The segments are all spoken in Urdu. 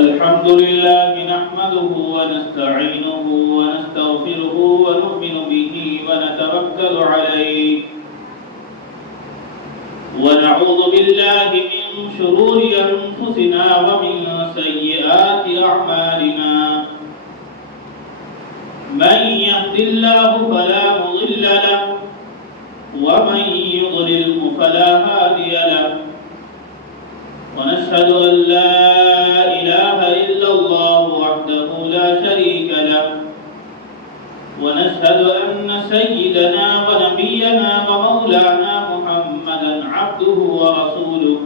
الحمد لله نحمده ونستعينه ونستغفره ونؤمن به ونتوكل عليه ونعوذ بالله من شرور أنفسنا ومن سيئات أعمالنا من يهد الله فلا مضل له ومن يضلل فلا هادي له ونشهد أن لا إله إلا الله وحده لا شريك له ونشهد أن سيدنا ونبينا ومولانا محمدا عبده ورسوله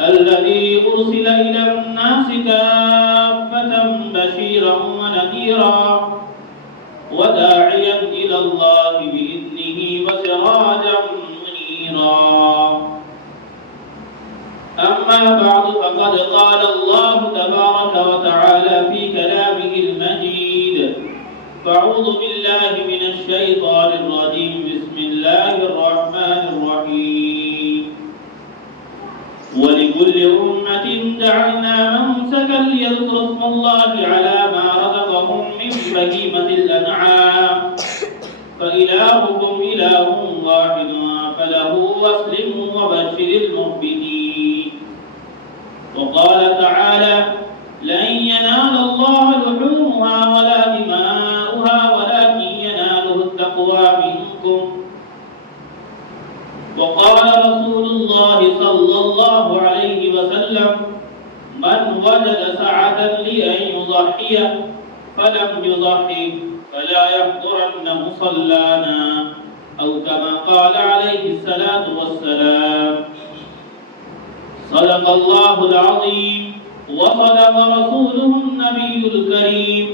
الذي أرسل إلى الناس كافة بشيرا ونذيرا وداعيا إلى الله بإذنه وسراجا منيرا أما بعد فقد قال الله تبارك وتعالى في كلامه المجيد فأعوذ بالله من الشيطان الرجيم بسم الله الرحمن الرحيم ولكل أمة جعلنا منسكا ليذكروا اسم الله على ما رزقهم من بهيمة الأنعام فإلهكم إله واحد فله أسلموا وبشر المخبتين وقال تعالى لن ينال الله لحومها ولا دماؤها ولكن يناله التقوى منكم وقال رسول الله صلى الله عليه وسلم من وجد سعة لأن يضحي فلم يضحي فلا يحضرن مصلانا أو كما قال عليه الصلاة والسلام صدق الله العظيم وصدق رسوله النبي الكريم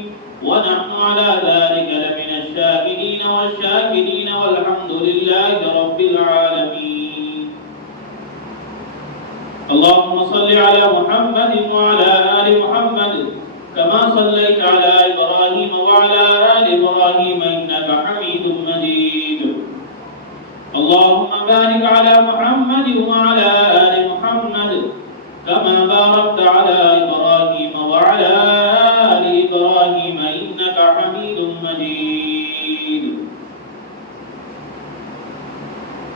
ونحن على ذلك لمن الشاهدين والشاكرين والحمد لله رب العالمين اللهم صل على محمد وعلى آل محمد كما صليت على إبراهيم وعلى آل إبراهيم إنك حميد مجيد اللهم بارك على محمد وعلى آل محمد كما باركت على إبراهيم وعلى آل إبراهيم إنك حميد مجيد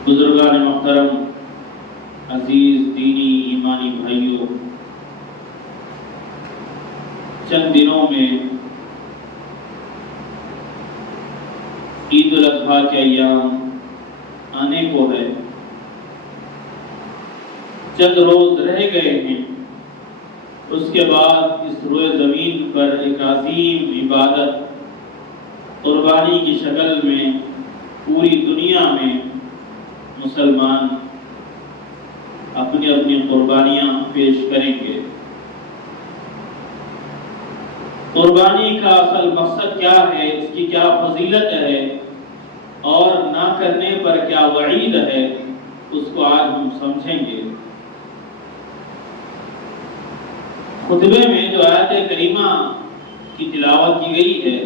بزرگان محترم عزیز دینی ایمانی بھائیوں، چند دنوں میں عید الاضحیٰ کے ایام آنے کو ہے، چند روز رہ گئے ہیں، اس کے بعد اس روئے زمین پر ایک عظیم عبادت قربانی کی شکل میں پوری دنیا میں مسلمان اپنی اپنی قربانیاں پیش کریں گے۔ قربانی کا اصل مقصد کیا ہے، اس کی کیا فضیلت ہے اور نہ کرنے پر کیا وعید ہے، اس کو آج ہم سمجھیں گے۔ خطبے میں جو آیت کریمہ کی تلاوت کی گئی ہے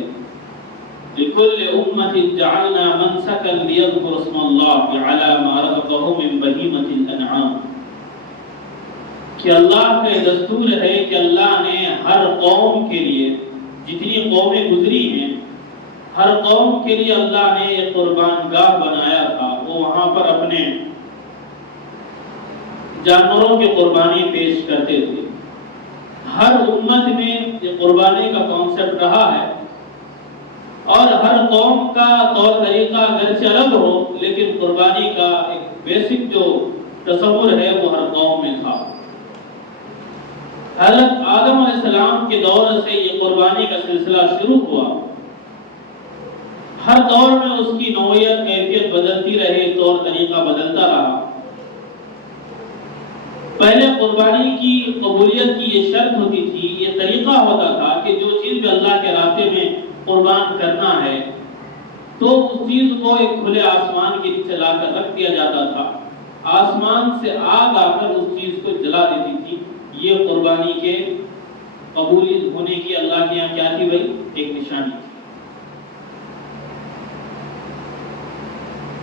لِكُلِّ أُمَّةٍ جَعَلْنَا مَنْسَكًا لِيَذْكُرُوا اسْمَ اللَّهِ عَلَى مَا رَزَقَهُم مِّن بَهِيمَةِ الْأَنْعَامِ، کہ اللہ کا یہ دستور ہے کہ اللہ نے ہر قوم کے لیے، جتنی قومیں گزری ہیں، ہر قوم کے لیے اللہ نے ایک قربان گاہ بنایا تھا، وہ وہاں پر اپنے جانوروں کی قربانی پیش کرتے تھے۔ ہر امت میں یہ قربانی کا کانسیپٹ رہا ہے اور ہر قوم کا طور طریقہ اگرچہ الگ ہو لیکن قربانی کا ایک بیسک جو تصور ہے وہ ہر قوم میں تھا۔ حضرت آدم علیہ السلام کے دور سے یہ قربانی کا سلسلہ شروع ہوا، ہر دور میں اس کی نوعیت کیفیت بدلتی رہی، طور طریقہ بدلتا رہا۔ پہلے قربانی کی قبولیت کی یہ شرط ہوتی تھی، یہ طریقہ ہوتا تھا کہ جو چیز بھی اللہ کے راستے میں قربان کرنا ہے تو اس چیز کو ایک کھلے آسمان کے نیچے لا کر رکھ دیا جاتا تھا، آسمان سے آگ آ کر اس چیز کو جلا دیتی تھی۔ یہ قربانی کے قبولیت ہونے کی اللہ کے یہاں کیا تھی بھائی؟ ایک نشانی تھی۔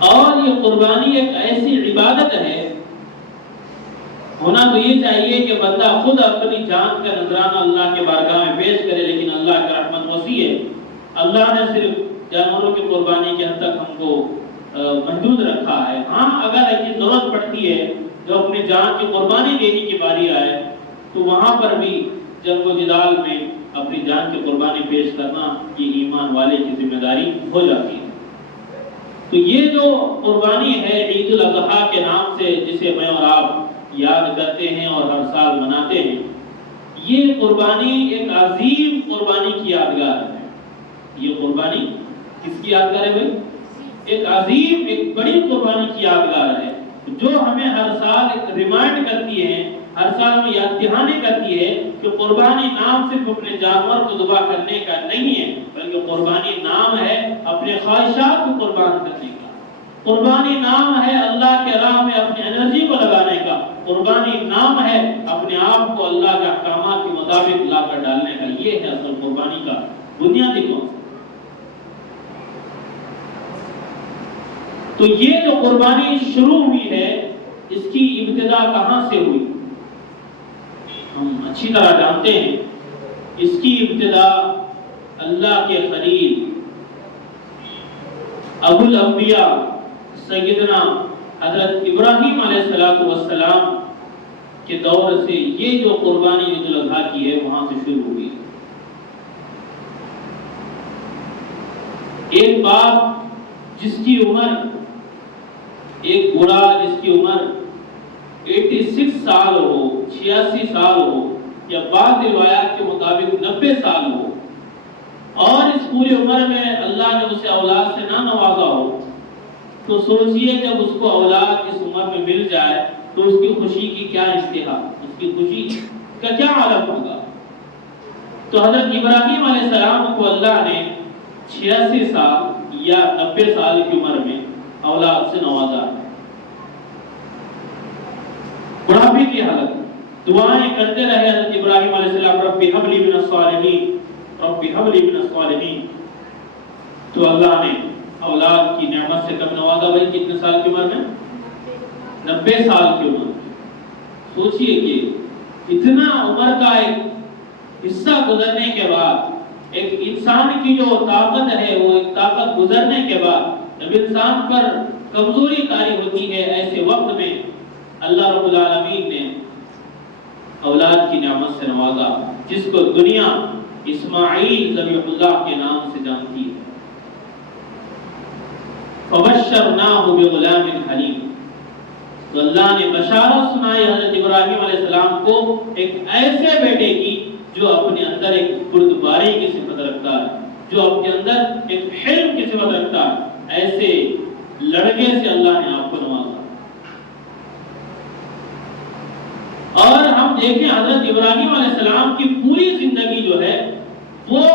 اور یہ قربانی ایک ایسی عبادت ہے، ہونا تو یہ چاہیے کہ بندہ خود اپنی جان کا نذرانہ اللہ کے بارگاہ میں پیش کرے، لیکن اللہ کا رحمت وسیع ہے، اللہ نے صرف جانوروں کی قربانی کے حد تک ہم کو محدود رکھا ہے۔ ہاں اگر ایسی ضرورت پڑتی ہے جو اپنی جان کی قربانی دینے کی باری آئے تو وہاں پر بھی جنگ و جدال میں اپنی جان کی قربانی پیش کرنا یہ ایمان والے کی ذمہ داری ہو جاتی ہے۔ تو یہ جو قربانی ہے عید الاضحیٰ کے نام سے جسے میں اور آپ یاد کرتے ہیں اور ہر سال مناتے ہیں، یہ قربانی ایک عظیم قربانی کی یادگار ہے۔ یہ قربانی کس کی یادگار ہے بھائی؟ ایک عظیم، ایک بڑی قربانی کی یادگار ہے جو ہمیں ہر سال ایک ریمائنڈ کرتی ہے، ہر سال میں یاد دہانی کرتی ہے کہ قربانی نام صرف اپنے جانور کو ذبح کرنے کا نہیں ہے، بلکہ قربانی نام ہے اپنے خواہشات کو قربان کرنے کا، قربانی نام ہے اللہ کے راہ میں اپنی انرجی کو لگانے کا، قربانی نام ہے اپنے آپ کو اللہ کے احکامات کے مطابق لا کر ڈالنے کا۔ یہ ہے اصل قربانی کا بنیادی کنسپٹ۔ تو یہ جو قربانی شروع ہوئی ہے اس کی ابتدا کہاں سے ہوئی؟ ہم اچھی طرح جانتے ہیں اس کی ابتدا اللہ کے خلیل ابو الانبیاء سیدنا حضرت ابراہیم علیہ السلام کے دور سے یہ جو قربانی عید الاضحیٰ کی ہے وہاں سے شروع ہوئی۔ ایک باپ جس کی عمر، ایک بوڑھا جس کی عمر 86 سال ہو، 86 سال ہو، یا بعض روایات کے مطابق 90 سال ہو، اور اس پوری عمر میں اللہ نے اسے اولاد سے نہ نوازا ہو، تو سوچئے جب اس کو اولاد اس عمر میں مل جائے تو اس کی خوشی کی کیا انتہا، اس کی خوشی کا کیا عالم ہوگا۔ تو حضرت ابراہیم علیہ السلام کو اللہ نے 86 سال یا 90 سال کی عمر میں اولاد سے نوازا۔ بڑھاپے کی حالت دعائیں کرتے رہے حضرت ابراہیم علیہ السلام، رب ہب لی من الصالحین، رب ہب لی من الصالحین۔ تو اللہ نے اولاد کی نعمت سے کب نوازا بھائی؟ کتنے سال کی عمر میں؟ 90 سال کی عمر۔ سوچئے کہ اتنا عمر کا ایک حصہ گزرنے کے بعد، ایک انسان کی جو طاقت ہے وہ ایک طاقت گزرنے کے بعد جب انسان پر کمزوری طاری ہوتی ہے، ایسے وقت میں اللہ رب العالمین نے اولاد کی نعمت سے نوازا، جس کو دنیا اسماعیل ذبیح اللہ کے نام سے جانتی ہے۔ فبشرناہ بغلام حلیم۔ تو اللہ نے بشارت سنائی حضرت ابراہیم علیہ السلام کو ایک ایسے بیٹے کی جو اپنے اندر ایک بردباری کی صفت رکھتا ہے، جو اپنے اندر ایک حلم کی صفت رکھتا ہے، ایسے لڑکے سے اللہ نے آپ کو نوازا۔ اور ہم دیکھیں حضرت ابراہیم علیہ السلام کی پوری زندگی جو ہے وہ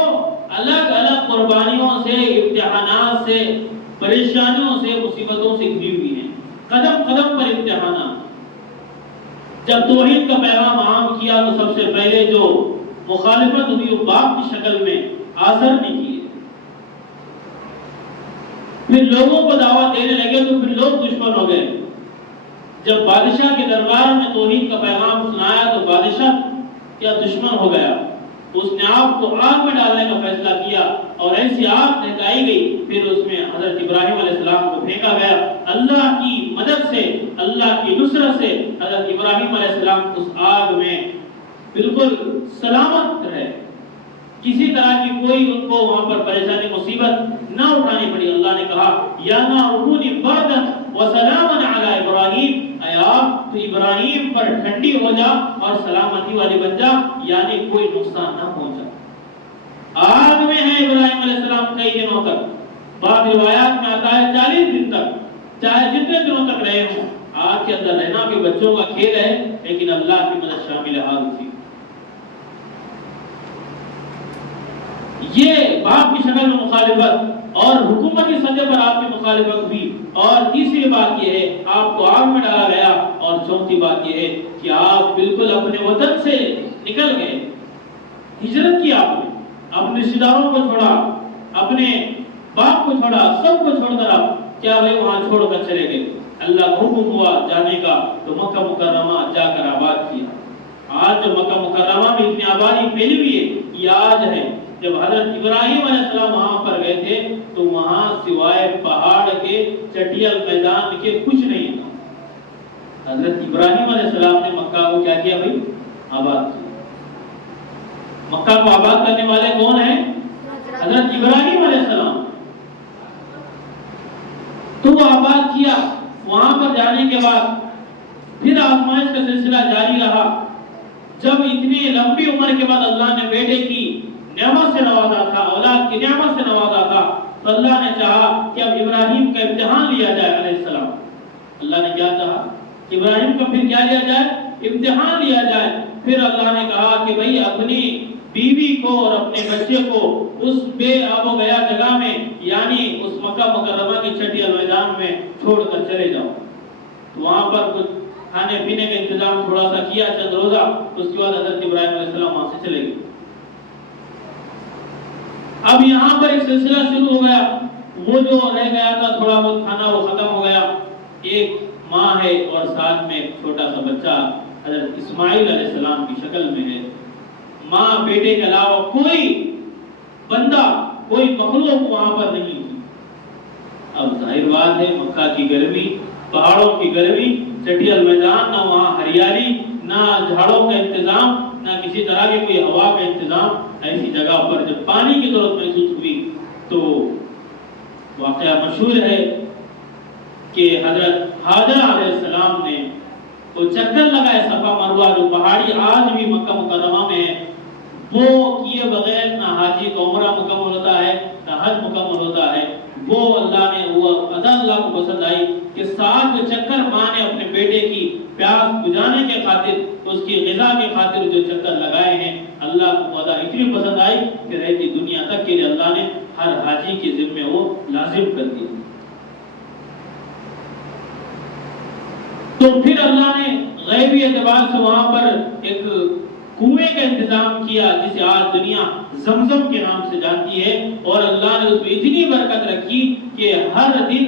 الگ الگ قربانیوں سے، امتحانات سے، پریشانیوں سے، مصیبتوں سے گھری ہوئی ہیں، قدم قدم پر امتحانات۔ جب توحید کا پیغام عام کیا تو سب سے پہلے جو مخالفت ہوئی وہ باپ کی شکل میں آزر نے کی، پھر لوگوں کو دعوت دینے لگے تو پھر لوگ دشمن ہو گئے۔ جب بادشاہ کے دربار میں توحید کا پیغام سنایا تو بادشاہ کیا دشمن ہو گیا، اس نے آپ کو آگ میں ڈالنے کا فیصلہ کیا اور ایسی آگ پھینکائی گئی، پھر اس میں حضرت ابراہیم علیہ السلام کو پھینکا گیا۔ اللہ کی مدد سے، اللہ کی نصرت سے حضرت ابراہیم علیہ السلام اس آگ میں بالکل سلامت رہے، کسی طرح کی کوئی ان کو وہاں پر پریشانی مصیبت نہ اٹھانی پڑی۔ اللہ نے کہا یا نار کونی بردا وسلاما علی ابراہیم، اے آگ تو ابراہیم پر ٹھنڈی ہو جا اور سلامتی والی بن جا، یعنی کوئی نقصان نہ پہنچا۔ آگ میں ہے ابراہیم علیہ السلام کئی دنوں تک، بعض روایات میں آتا ہے 40 دن تک، چاہے جتنے دنوں تک رہے ہوں آگ کے اندر رہنا کہ بچوں کا کھیل ہے، لیکن اللہ کی مدد شامل حال تھی۔ یہ باپ کی شکل میں مخالفت اور حکومتی سطح پر آپ کی مخالفت ہوئی، اور تیسری بات یہ ہے آپ کو آگ میں ڈالا گیا، اور چوتھی بات یہ ہے کہ آپ بالکل اپنے وطن سے نکل گئے، ہجرت کی آپ نے، اپنے رشتہ داروں کو چھوڑا، اپنے باپ کو چھوڑا، سب کو چھوڑ کر آپ کیا ہوئے وہاں چھوڑ کر چلے گئے۔ اللہ کا حکم ہوا جانے کا تو مکہ مکرمہ جا کر آباد کیا۔ آج جو مکہ مکرمہ والی پھیلی ہوئی ہے، یہ آج ہے۔ جب حضرت ابراہیم علیہ السلام وہاں پر گئے تھے تو وہاں سوائے پہاڑ کے چٹیل میدان کے کچھ نہیں تھا۔ حضرت ابراہیم علیہ السلام نے مکہ کو کیا کیا بھائی؟ آباد کیا۔ مکہ کو آباد کرنے والے کون ہیں؟ حضرت ابراہیم علیہ السلام۔ تو وہ آباد کیا۔ وہاں پر جانے کے بعد پھر آزمائش کا سلسلہ جاری رہا۔ جب اتنی لمبی عمر کے بعد اللہ نے بیٹے کی نعمت سے نوازا تھا، اولاد کی نعمت سے نوازا تھا، تو اللہ نے چاہا کہ اب ابراہیم کا امتحان لیا جائے علیہ السلام۔ اللہ نے کیا چاہا؟ ابراہیم کا پھر کیا لیا جائے؟ امتحان لیا جائے۔ پھر اللہ نے کہا کہ بھئی اپنی بیوی کو اور اپنے بچے کو اس بے آب و گیا جگہ میں، یعنی اس مکہ مکرمہ کی چھٹی میدان میں چھوڑ کر چلے جاؤ۔ تو وہاں پر کچھ کھانے پینے کا انتظام تھوڑا سا کیا چند روزہ، اس کے بعد حضرت ابراہیم علیہ السلام وہاں سے چلے گئے۔ اب یہاں پر ایک سلسلہ شروع ہو گیا، وہ جو رہ گیا تھا تھوڑا بہت کھانا وہ ختم ہو گیا۔ ایک ماں ہے اور ساتھ میں ایک چھوٹا سا بچہ حضرت اسماعیل علیہ السلام کی شکل میں ہے۔ ماں بیٹے کے علاوہ کوئی بندہ، کوئی مخلوق وہاں پر نہیں تھی۔ اب ظاہر بات ہے مکہ کی گرمی، پہاڑوں کی گرمی، چٹیل میدان، نہ وہاں ہریالی، نہ جھاڑوں کا انتظام، نہ کسی طرح کی کوئی ہوا کا انتظام۔ ایسی جگہ پر جب پانی کی ضرورت محسوس ہوئی تو واقعہ مشہور ہے کہ حضرت حاجرہ علیہ السلام نے تو چکر لگائے صفا مروہ، جو پہاڑی آج بھی مکہ مکرمہ میں ہے، وہ کیے بغیر نہ حاجی کا عمرہ مکمل ہوتا ہے نہ حج مکمل ہوتا ہے۔ وہ اللہ نے وہ ادا اللہ کو پسند آئی کہ 7 چکر ماں نے اپنے بیٹے کی پیاس بجھانے کے خاطر، اس کی غذا کے خاطر جو چکر لگائے ہیں، اللہ کو ادا اتنی پسند آئی کہ رہتی دنیا تک کے لیے اللہ نے ہر حاجی کے ذمہ وہ لازم کر دی۔ تو پھر اللہ نے غیبی اعتبار سے وہاں پر ایک کنویں کا انتظام کیا جسے آج دنیا زمزم کے نام سے جانتی ہے، اور اللہ نے اس میں اتنی برکت رکھی کہ ہر دن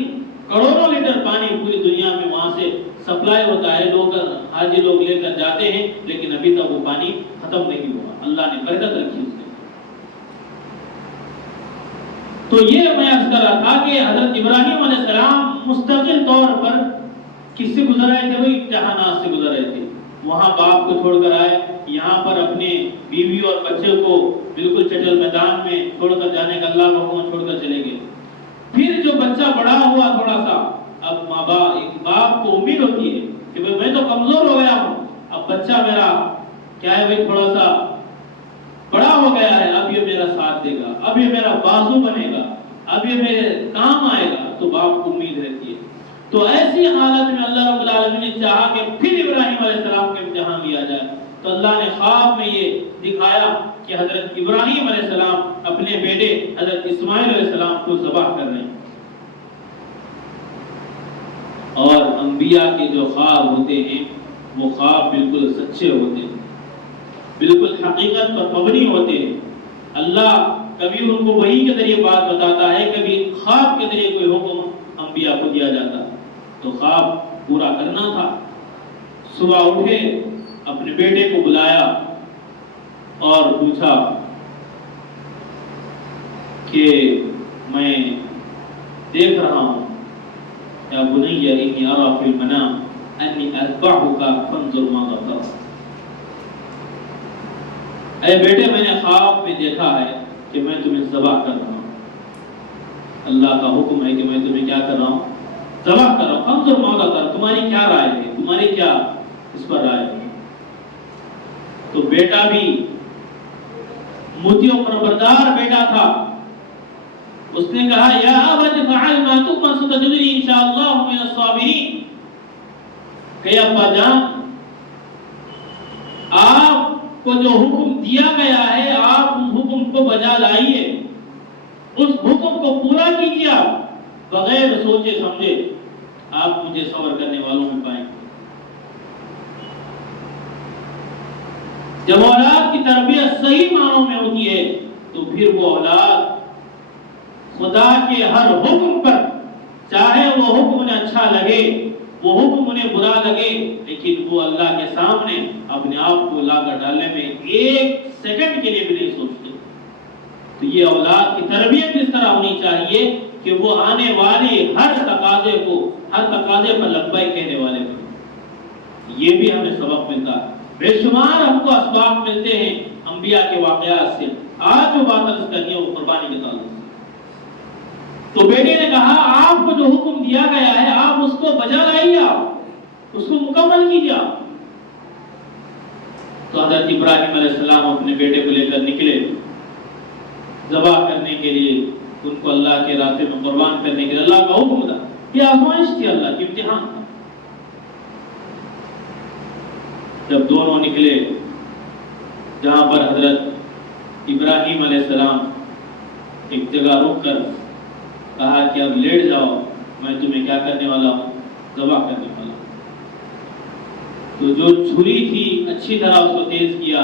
کروڑوں لیٹر پانی پوری دنیا میں وہاں سے سپلائی ہوتا ہے۔ لوگ حاجی لوگ لے کر جاتے ہیں لیکن ابھی تک وہ پانی ختم نہیں ہوا۔ اللہ نے برکت رکھی اس میں۔ تو یہ میں عرض کر رہا تھا کہ حضرت ابراہیم علیہ السلام مستقل طور پر کس سے گزر رہے تھے؟ وہی امتحانات سے گزر رہے تھے۔ وہاں باپ کو چھوڑ کر آئے، یہاں پر اپنے بیوی اور بچے کو بالکل چٹل میدان میں چھوڑ کر جانے کا اللہ کا حکم چھوڑ کر چلے گئے۔ پھر جو بچہ بڑا ہوا تھوڑا سا، اب ایک باپ کو امید ہوتی ہے کہ میں تو کمزور ہو گیا ہوں، اب بچہ میرا کیا ہے بھائی تھوڑا سا بڑا ہو گیا ہے، اب یہ میرا ساتھ دے گا، اب یہ میرا بازو بنے گا، اب یہ میرے کام آئے گا، تو باپ کو امید رہتی ہے۔ تو ایسی حالت میں اللہ رب العالمین نے چاہا کہ پھر ابراہیم علیہ السلام کے امتحان لیا جائے۔ تو اللہ نے خواب میں یہ دکھایا کہ حضرت ابراہیم علیہ السلام اپنے بیٹے حضرت اسماعیل علیہ السلام کو ذبح کر رہے ہیں۔ اور انبیاء کے جو خواب ہوتے ہیں وہ خواب بالکل سچے ہوتے ہیں، بالکل حقیقت پر مبنی ہوتے ہیں۔ اللہ کبھی ان کو وحی کے ذریعے بات بتاتا ہے، کبھی خواب کے ذریعے کوئی حکم انبیاء کو دیا جاتا ہے۔ تو خواب پورا کرنا تھا۔ صبح اٹھے، اپنے بیٹے کو بلایا اور پوچھا کہ میں دیکھ رہا ہوں یا بنی انی ارى فی المنام انی اذبحک فانظر ماذا ترى۔ اے بیٹے میں نے خواب میں دیکھا ہے کہ میں تمہیں ذبح کر رہا ہوں۔ اللہ کا حکم ہے کہ میں تمہیں کیا کر رہا ہوں؟ ذبح کر رہا ہوں۔ فانظر ماذا ترى، تمہاری کیا رائے ہے، تمہاری کیا اس پر رائے ہے؟ تو بیٹا بھی موتیوں پر بردار بیٹا تھا، اس نے کہا یا ابت فعل ما تؤمر ستجدنی انشاءاللہ من الصابرین۔ کہ ابا جان، آپ کو جو حکم دیا گیا ہے آپ اس حکم کو بجا لائیے، اس حکم کو پورا کیجیے، آپ بغیر سوچے سمجھے آپ مجھے صبر کرنے والوں میں پائیں گے۔ جب اولاد کی تربیت صحیح معنوں میں ہوتی ہے تو پھر وہ اولاد خدا کے ہر حکم پر، چاہے وہ حکم انہیں اچھا لگے، وہ حکم انہیں برا لگے، لیکن وہ اللہ کے سامنے اپنے آپ کو لا کر ڈالنے میں ایک سیکنڈ کے لیے بھی نہیں سوچتے. تو یہ اولاد کی تربیت اس طرح ہونی چاہیے کہ وہ آنے والی ہر تقاضے پر لبیک کہنے والے بنے. یہ بھی ہمیں سبق ملتا ہے. بے شمار ہم کو اسباب ملتے ہیں انبیاء کے واقعات سے. آج جو بات عرض کرنی ہے وہ قربانی کے تعلق سے. تو بیٹے نے کہا آپ کو جو حکم دیا گیا ہے آپ اس کو بجا لائیے, آپ اس کو مکمل کیجیے. تو حضرت ابراہیم علیہ السلام اپنے بیٹے کو لے کر نکلے ذبح کرنے کے لیے, ان کو اللہ کے راستے میں قربان کرنے کے لیے. اللہ کا حکم تھا, یہ آزمائش تھی, اللہ کی امتحان تھا. جب دونوں نکلے جہاں پر حضرت ابراہیم علیہ السلام ایک جگہ رک کر کہا کہ اب لیٹ جاؤ, میں تمہیں کیا کرنے والا ہوں, ذبح کرنے والا ہوں. تو جو چھری تھی اچھی طرح اس کو تیز کیا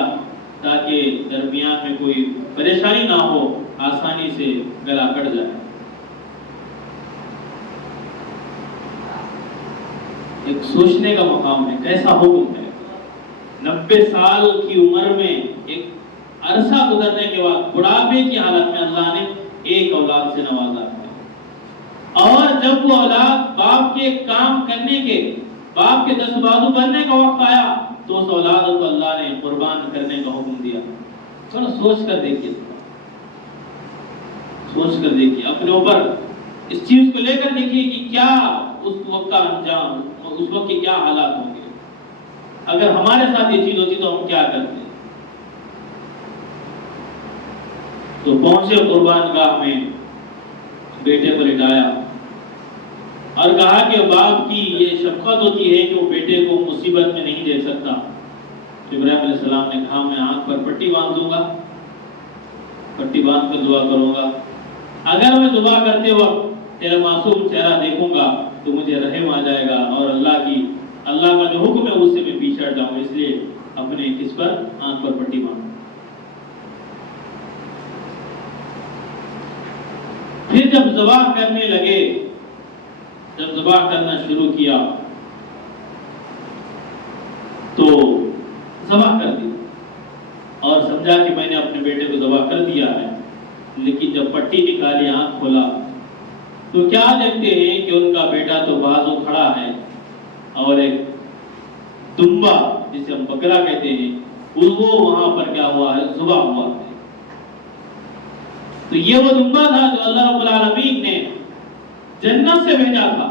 تاکہ درمیان میں کوئی پریشانی نہ ہو, آسانی سے گلا کٹ جائے. ایک سوچنے کا مقام ہے, کیسا حکم ہے. 90 سال کی عمر میں ایک عرصہ گزرنے کے بعد بڑھاپے کی حالت میں اللہ نے ایک اولاد سے نوازا ہے. اور جب وہ اولاد باپ کے کام کرنے کے, باپ کے 10 بازو بننے کا وقت آیا تو اس اولاد کو اللہ نے قربان کرنے کا حکم دیا. تھوڑا سوچ کر دیکھیے, سوچ کر دیکھیے اپنے اوپر اس چیز کو لے کر دیکھیے کہ کیا اس وقت کا انجام, اس وقت کے کیا حالات ہوں گے. اگر ہمارے ساتھ یہ چیز ہوتی تو ہم کیا کرتے. تو پہنچے قربان گاہ میں, بیٹے کو لٹایا اور کہا کہ باپ کی یہ شفقت ہوتی ہے کہ وہ بیٹے کو مصیبت میں نہیں دے سکتا. ابراہیم علیہ السلام نے کہا میں آنکھ پر پٹی باندھ دوں گا, پٹی باندھ کر دعا کروں گا. اگر میں دعا کرتے وقت تیرا معصوم چہرہ دیکھوں گا تو مجھے رحم آ جائے گا اور اللہ کا جو حکم ہے اس سے میں پیچھے ہٹ جاؤں, اس لیے اپنے کس پر آنکھ پر پٹی باندھ. پھر جب ذبح کرنے لگے, جب ذبح کرنا شروع کیا تو ذبح کر دیا اور سمجھا کہ میں نے اپنے بیٹے کو ذبح کر دیا ہے. لیکن جب پٹی نکالی, آنکھ کھولا تو کیا دیکھتے ہیں کہ ان کا بیٹا تو بازو کھڑا ہے اور ایک دمبا جسے ہم بکرا کہتے ہیں وہ وہاں پر کیا ہوا ہے, ذبح ہوا ہے. تو یہ وہ دمبا تھا جو اللہ رب العالمین نے جنت سے بھیجا تھا.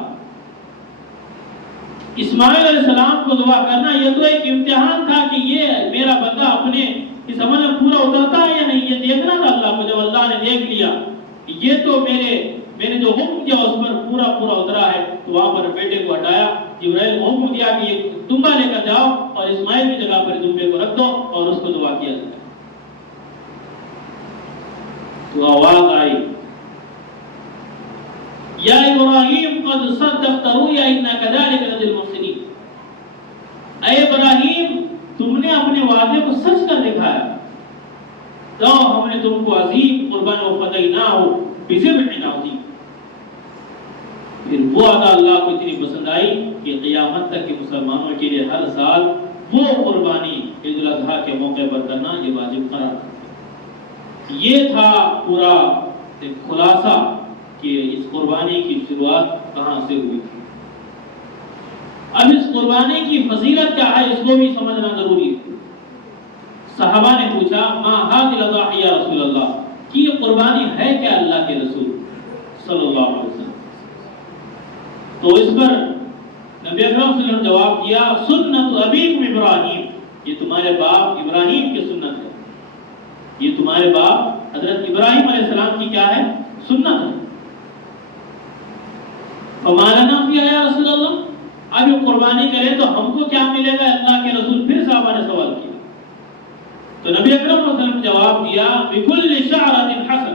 اسماعیل علیہ السلام کو ذبح کرنا یہ تو ایک امتحان تھا کہ یہ میرا بندہ اپنے اس عمل میں پورا اترتا ہے یا نہیں. یہ دیکھنا تھا اللہ کو. جب اللہ نے دیکھ لیا یہ تو میں نے جو حکم دیا اس پر پورا اترا ہے تو وہاں پر بیٹے کو ہٹایا. جبرائیل کو حکم دیا کہ یہ دمبا لے کر جاؤ اور اسماعیل کی جگہ پر دمبے کو رکھ دو اور اس کو ذبح کیا جائے. تو آواز آئی, یا ابراہیم قد صدقت رؤیا انا كذلك نجزي المحسنين. اے ابراہیم تم نے اپنے وعدے کو سچ کر دکھایا, تو ہم نے تم کو عظیم قربان وفدیناہ بذبح عظیم. پھر وہ ادا اللہ کو اتنی پسند آئی کہ قیامت تک کے مسلمانوں کے لیے ہر سال وہ قربانی عید الاضحیٰ کے موقع پر کرنا یہ واجب قرار. یہ تھا پورا ایک خلاصہ کہ اس قربانی کی شروعات کہاں سے ہوئی تھی. اب اس قربانی کی فضیلت کیا ہے اس کو بھی سمجھنا ضروری ہے. صحابہ نے پوچھا ما هذه الاضحیہ یا رسول اللہ, کہ یہ قربانی ہے کیا اللہ کے رسول صلی اللہ علیہ وسلم. تو اس پر نبی اکرم صلی اللہ علیہ وسلم جواب دیا سنت ابیکم ابراہیم, یہ تمہارے باپ ابراہیم کی سنت ہے. یہ تمہارے باپ حضرت ابراہیم علیہ السلام کی کیا ہے, سنت ہے. ہمارا نام کیا ہے رسول اللہ, اب یہ قربانی کرے تو ہم کو کیا ملے گا اللہ کے رسول. پھر صحابہ نے سوال کیا تو نبی اکرم صلی اللہ علیہ وسلم جواب دیا بكل شعرۃ حسن,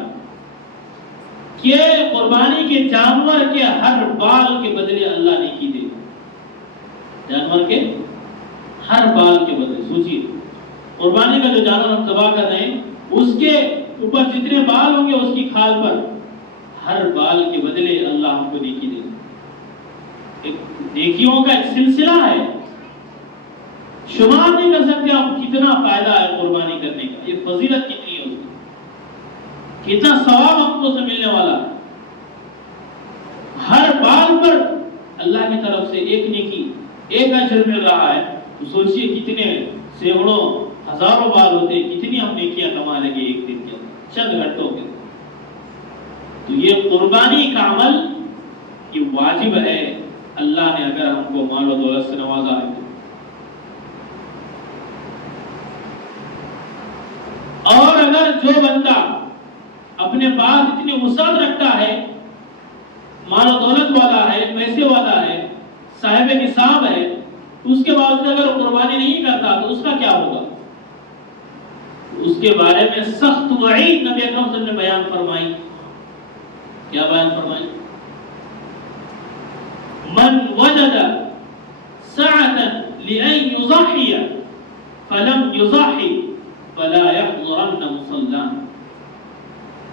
کہ قربانی کے جانور کے ہر بال کے بدلے اللہ نے کی دے. جانور کے ہر بال کے بدلے, سوچیے قربانی کا جو جانور ہم ذبح کر رہے ہیں اس کے اوپر جتنے بال ہوں گے اس کی کھال پر ہر بال کے بدلے اللہ ہم کو نیکی دے. ایک نیکیوں کا ایک سلسلہ ہے, شمار نہیں کر سکتے آپ کتنا فائدہ ہے قربانی کرنے کا. یہ فضیلت کتنی ہے اس کی، کتنا ثواب ہم کو سے ملنے والا ہے۔ ہر بال پر اللہ کی طرف سے ایک نیکی، ایک اجر مل رہا ہے، تو سوچئے کتنے سینکڑوں ہزاروں بال ہوتے، کتنی ہم نیکیاں کما لیں گے ایک دن کے چند گھنٹوں کے۔ تو یہ قربانی کا عمل یہ واجب ہے، اللہ نے اگر ہم کو مال و دولت سے نوازا ہے۔ اور اگر جو بندہ اپنے پاس اتنی وسعت رکھتا ہے، مال و دولت والا ہے، پیسے والا ہے، صاحب نصاب ہے، اس کے بعد اگر قربانی نہیں کرتا تو اس کا کیا ہوگا؟ اس کے بارے میں سخت وعید نبی اکرم صلی اللہ علیہ وسلم نے بیان فرمائی۔ کیا بیان فرمائی؟ من وجد سعة لأن يضحي فلم يضحي فلا يحضرن مصلاه۔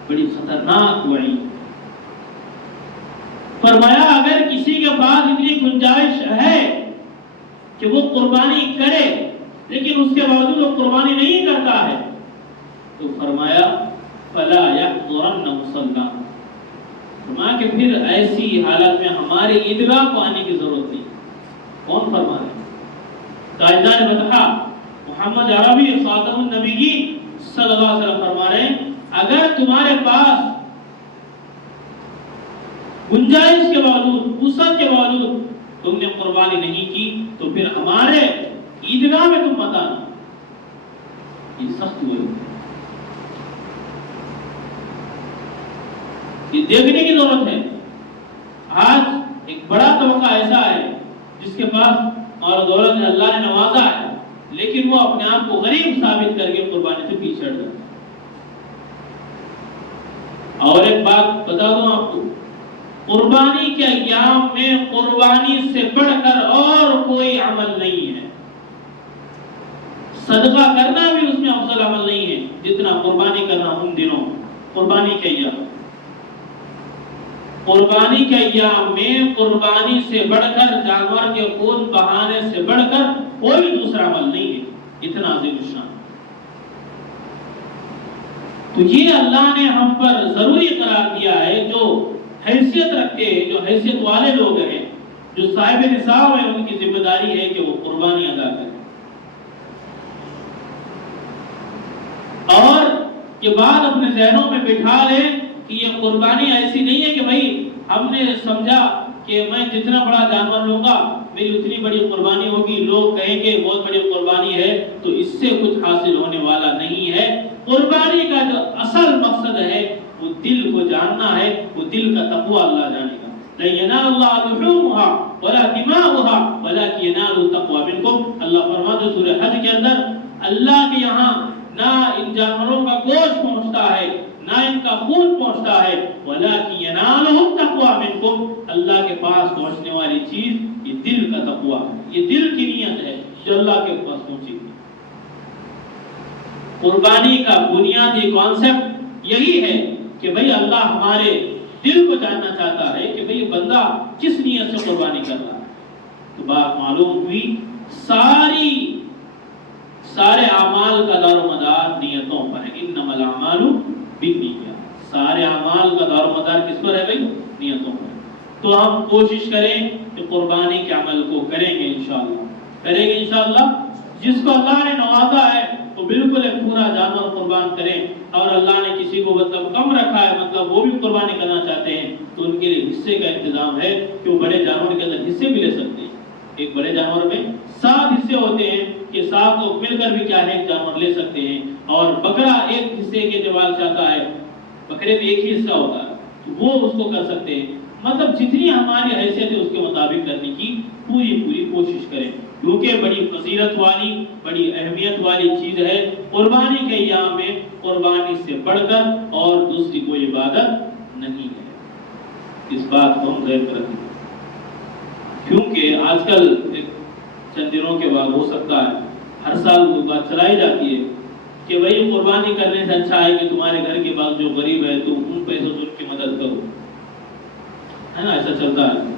بڑی خطرناک وعید۔ فرمایا اگر کسی کے پاس اتنی گنجائش ہے کہ وہ قربانی کرے لیکن اس کے باوجود وہ قربانی نہیں کرتا ہے تو فرمایا فلا يحضرن مصلاه، فرمایا کہ پھر ایسی حالت میں ہمارے عیدگاہ کو آنے کی ضرورت نہیں۔ کون فرما رہے ہیں؟ تاجدار بطحہ محمد عربی خاتم النبیین صلی اللہ علیہ وسلم فرما رہے ہیں اگر تمہارے پاس گنجائش کے باوجود، وسعت کے باوجود تم نے قربانی نہیں کی تو پھر ہمارے عیدگاہ میں تم مت آنا۔ یہ سخت ہوئی، یہ دیکھنے کی ضرورت ہے۔ آج ایک بڑا طبقہ ایسا ہے جس کے پاس مال و دولت ہے، اللہ نے نوازا ہے، لیکن وہ اپنے آپ کو غریب ثابت کر کے قربانی سے پیچھے ہٹ جاتا ہے۔ اور ایک بات بتا دوں آپ کو، قربانی کے ایام میں قربانی سے بڑھ کر اور کوئی عمل نہیں ہے۔ صدقہ کرنا بھی اس میں افضل عمل نہیں ہے جتنا قربانی کرنا ان دنوں۔ قربانی کے ایام، قربانی کے ایام میں قربانی سے بڑھ کر، جانور کے خون بہانے سے بڑھ کر کوئی دوسرا عمل نہیں ہے اتنا عظیم الشان۔ تو یہ اللہ نے ہم پر ضروری قرار دیا ہے، جو حیثیت رکھتے ہیں، جو حیثیت والے لوگ ہیں، جو صاحب نصاب ہیں، ان کی ذمہ داری ہے کہ وہ قربانی ادا کریں۔ اور یہ بات اپنے ذہنوں میں بٹھا لیں کہ یہ قربانی ایسی نہیں ہے کہ بھائی ہم نے سمجھا کہ میں جتنا بڑا جانور لوں گا میری اتنی بڑی قربانی ہوگی، لوگ کہیں گے بہت بڑی قربانی ہے، تو اس سے کچھ حاصل ہونے والا نہیں ہے۔ قربانی کا جو اصل مقصد ہے وہ دل کو جاننا ہے، وہ دل کا تقوی اللہ جانے گا۔ لَن يَنَالَ اللَّهَ لُحُومُهَا وَلَا دِمَاؤُهَا وَلَكِنْ يَنَالُهُ التَّقْوَىٰ مِنكُمْ۔ اللہ فرماتے ہیں سورہ حج کے اندر، اللہ کے یہاں نہ ان جانوروں کا گوشت پہنچتا ہے، نہ ان کا خون پہنچتا ہے، وَلَكِنْ يَنَالُهُ التَّقْوَىٰ مِنكُمْ، اللہ کے پاس پہنچنے والی چیز یہ دل کا تقویٰ ہے، یہ دل کی نیت ہے جو اللہ کے پاس پہنچے گی۔ قربانی کا بنیادی کانسیپٹ یہی ہے کہ بھئی اللہ ہمارے دل کو جاننا چاہتا ہے کہ بھئی بندہ کس نیت سے قربانی کر رہا ہے۔ تو بات معلوم ہوئی، سارے اعمال کا دار و مدار نیتوں پر ہے۔ انما الاعمال بالنیات، سارے اعمال کا دار و مدار کس پر ہے بھئی؟ نیتوں پر۔ تو ہم کوشش کریں کہ قربانی کے عمل کو کریں گے انشاءاللہ، کریں گے انشاءاللہ۔ جس کو اللہ نے نوازا ہے تو بالکل ایک پورا جانور قربان کریں، اور اللہ نے کسی کو مطلب کم رکھا ہے، مطلب وہ بھی قربانی کرنا چاہتے ہیں تو ان کے لیے حصے کا انتظام ہے کہ وہ بڑے جانور کے اندر حصے بھی لے سکتے ہیں۔ ایک بڑے جانور میں 7 حصے ہوتے ہیں کہ 7 لوگ مل کر بھی کیا ہے ایک جانور لے سکتے ہیں، اور بکرا ایک حصے کے اعتبار سے آتا ہے، بکرے میں ایک ہی حصہ ہوتا ہے تو وہ اس کو کر سکتے ہیں۔ مطلب جتنی ہماری حیثیت ہے اس کے مطابق کرنے کی پوری کوشش کریں، کیونکہ بڑی فضیلت والی، بڑی اہمیت والی چیز ہے۔ قربانی کے ایام میں قربانی سے بڑھ کر اور دوسری کوئی عبادت نہیں ہے، اس بات کو ہم ذہن میں رکھیں۔ کیونکہ آج کل چند دنوں کے بعد ہو سکتا ہے ہر سال وہ بات چلائی جاتی ہے کہ بھئی قربانی کرنے سے اچھا ہے کہ تمہارے گھر کے پاس جو غریب ہے تو ان پیسوں سے ان کی مدد کرو، ہے نا، ایسا چلتا ہے۔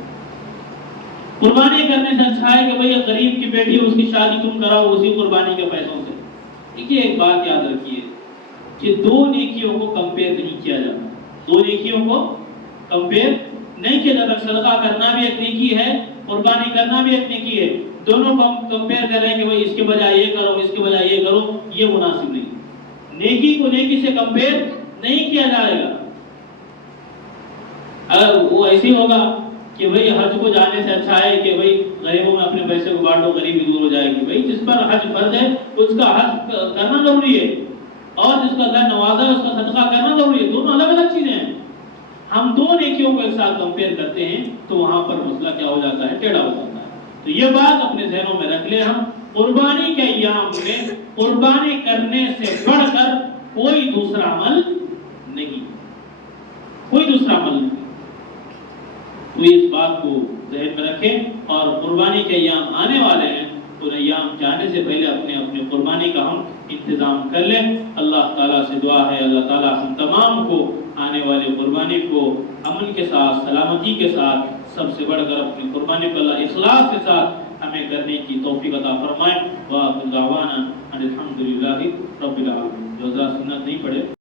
قربانی کرنے سے اچھا ہے کہ بھئی غریب کی بیٹی اس کی شادی تم کراؤ اسی قربانی کے پیسوں سے، دیکھیے ایک بات یاد رکھیے کہ دو نیکیوں کو کمپیئر نہیں کیا جاتا، دو نیکیوں کو کمپیئر نہیں کیا جاتا۔ صدقہ کرنا بھی ایک نیکی ہے، قربانی کرنا بھی ایک نیکی ہے، دونوں کو ہم کمپیئر کر رہے ہیں کہ بھائی اس کے بجائے یہ کرو، اس کے بجائے یہ کرو، یہ مناسب نہیں۔ نیکی کو نیکی سے کمپیئر نہیں کیا جائے گا۔ اگر وہ ایسی ہوگا کہ بھئی حج کو جانے سے اچھا ہے کہ بھئی غریبوں میں اپنے پیسے کو بانٹو، غریبی دور ہو جائے گی، بھئی جس پر حج فرض ہے اس کا حج کرنا ضروری ہے، اور جس کا اللہ نوازا ہے اس کا صدقہ کرنا ضروری ہے، دونوں الگ الگ چیزیں ہیں۔ ہم دو نیکیوں کو ایک ساتھ کمپیئر کرتے ہیں تو وہاں پر مسئلہ کیا ہو جاتا ہے؟ ٹیڑھا ہو جاتا ہے۔ تو یہ بات اپنے ذہنوں میں رکھ لیں، ہم قربانی کے ایام میں قربانی کرنے سے بڑھ کر کوئی دوسرا عمل نہیں، کوئی دوسرا عمل نہیں۔ تو اس بات کو ذہن میں رکھیں، اور قربانی کے ایام آنے والے ہیں، ان ایام جانے سے پہلے اپنے قربانی کا ہم انتظام کر لیں۔ اللہ تعالیٰ سے دعا ہے اللہ تعالیٰ ہم تمام کو آنے والی قربانی کو امن کے ساتھ، سلامتی کے ساتھ، سب سے بڑھ کر اپنی قربانی کو اللہ اخلاص کے ساتھ ہمیں کرنے کی توفیق عطا فرمائے۔ وآخر دعوانا ان الحمد للہ رب العالمین۔ جو حضرات سنت نہیں پڑھے